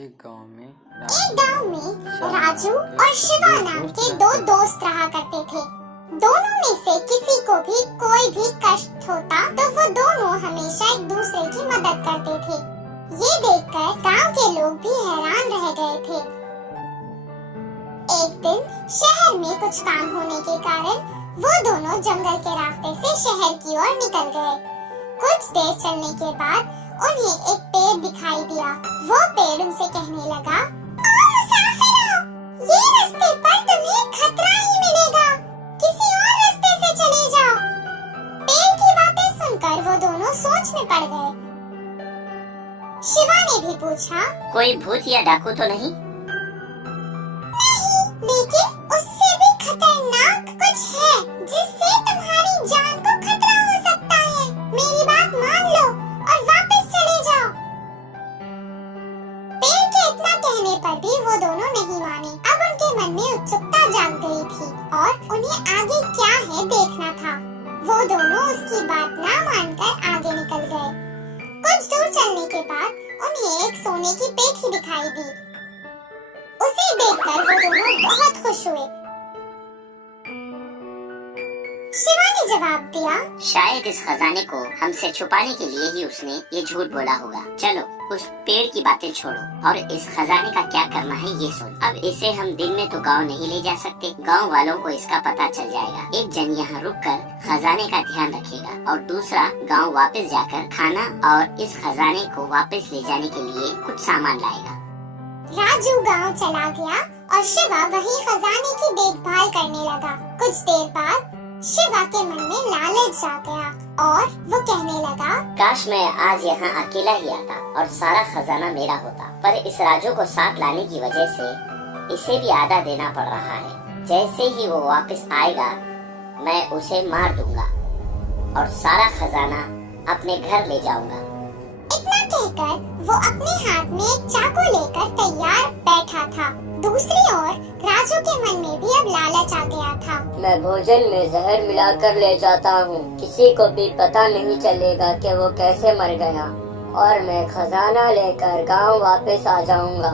एक गांव में राजू और शिवा नाम के दो दोस्त रहा करते थे। दोनों में से किसी को भी कोई भी कष्ट होता तो वो दोनों हमेशा एक दूसरे की मदद करते थे। ये देखकर गांव के लोग भी हैरान रह गए थे। एक दिन शहर में कुछ काम होने के कारण वो दोनों जंगल के रास्ते से शहर की ओर निकल गए। कुछ देर चलने के बाद उन्हें एक पेड़ दिखाई दिया। वो पेड़ उनसे कहने लगा, ओ मुसाफिरों, ये रास्ते पर तुम्हें खतरा ही मिलेगा, किसी और रास्ते से चले जाओ। पेड़ की बातें सुनकर वो दोनों सोच में पड़ गए। शिवा ने भी पूछा, कोई भूत या डाकू तो नहीं? नहीं, लेकिन उससे भी खतरनाक कुछ है जिससे तुम्हारी जान को खतरा हो सकता है। मेरी बात मान लो और वापस चले जाओ। पेड़ के इतना कहने पर भी वो दोनों नहीं माने। अब उनके मन में उत्सुकता जाग गई थी और उन्हें आगे क्या है देखना था। वो दोनों उसकी बात ना मानकर आगे निकल गए। कुछ दूर चलने के बाद उन्हें एक सोने की पेठी दिखाई दी। उसे देखकर वो दोनों बहुत खुश हुए। शिवा ने जवाब दिया, शायद इस खजाने को हमसे छुपाने के लिए ही उसने ये झूठ बोला होगा। चलो उस पेड़ की बातें छोड़ो और इस खजाने का क्या करना है ये सोचो। अब इसे हम दिन में तो गांव नहीं ले जा सकते, गांव वालों को इसका पता चल जाएगा। एक जन यहाँ रुककर खजाने का ध्यान रखेगा और दूसरा गांव वापस जाकर खाना और इस खजाने को वापस ले जाने के लिए कुछ सामान लाएगा। राजू गांव चला गया और शिवा वही खजाने की देखभाल करने लगा। कुछ देर बाद शिवा के मन में लालच आ गया और वो कहने लगा, काश मैं आज यहाँ अकेला ही आता और सारा खजाना मेरा होता, पर इस राजू को साथ लाने की वजह से इसे भी आधा देना पड़ रहा है। जैसे ही वो वापस आएगा मैं उसे मार दूंगा और सारा खजाना अपने घर ले जाऊंगा। इतना कहकर वो अपने हाथ में एक चाकू लेकर तैयार बैठा था। दूसरी ओर राजू के मन में भी अब लालच आ गया था। मैं भोजन में जहर मिलाकर ले जाता हूँ, किसी को भी पता नहीं चलेगा कि वो कैसे मर गया और मैं खजाना लेकर गांव वापस आ जाऊंगा।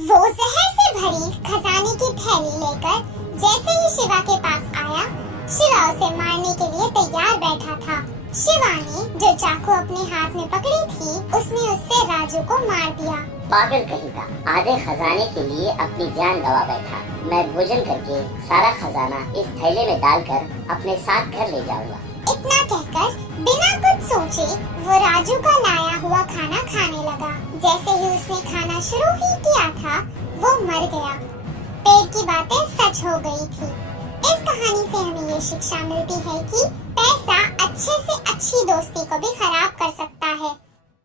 वो जहर से भरी खजाने की थैली लेकर जैसे ही शिवा के पास आया, शिवा उसे मारने के लिए तैयार बैठा था। शिवा ने जो चाकू अपने हाथ में पकड़ी थी, उसने उससे राजू को मार दिया। पागल कहीं का, आधे खजाने के लिए अपनी जान गवा बैठा। मैं भोजन करके सारा खजाना इस थैले में डालकर अपने साथ घर ले जाऊंगा। इतना कहकर बिना कुछ सोचे वो राजू का लाया हुआ खाना खाने लगा। जैसे ही उसने खाना शुरू ही किया था, वो मर गया। पेड़ की बातें सच हो गई थी। इस कहानी से हमें ये शिक्षा मिलती है कि पैसा अच्छे से अच्छी दोस्ती को भी खराब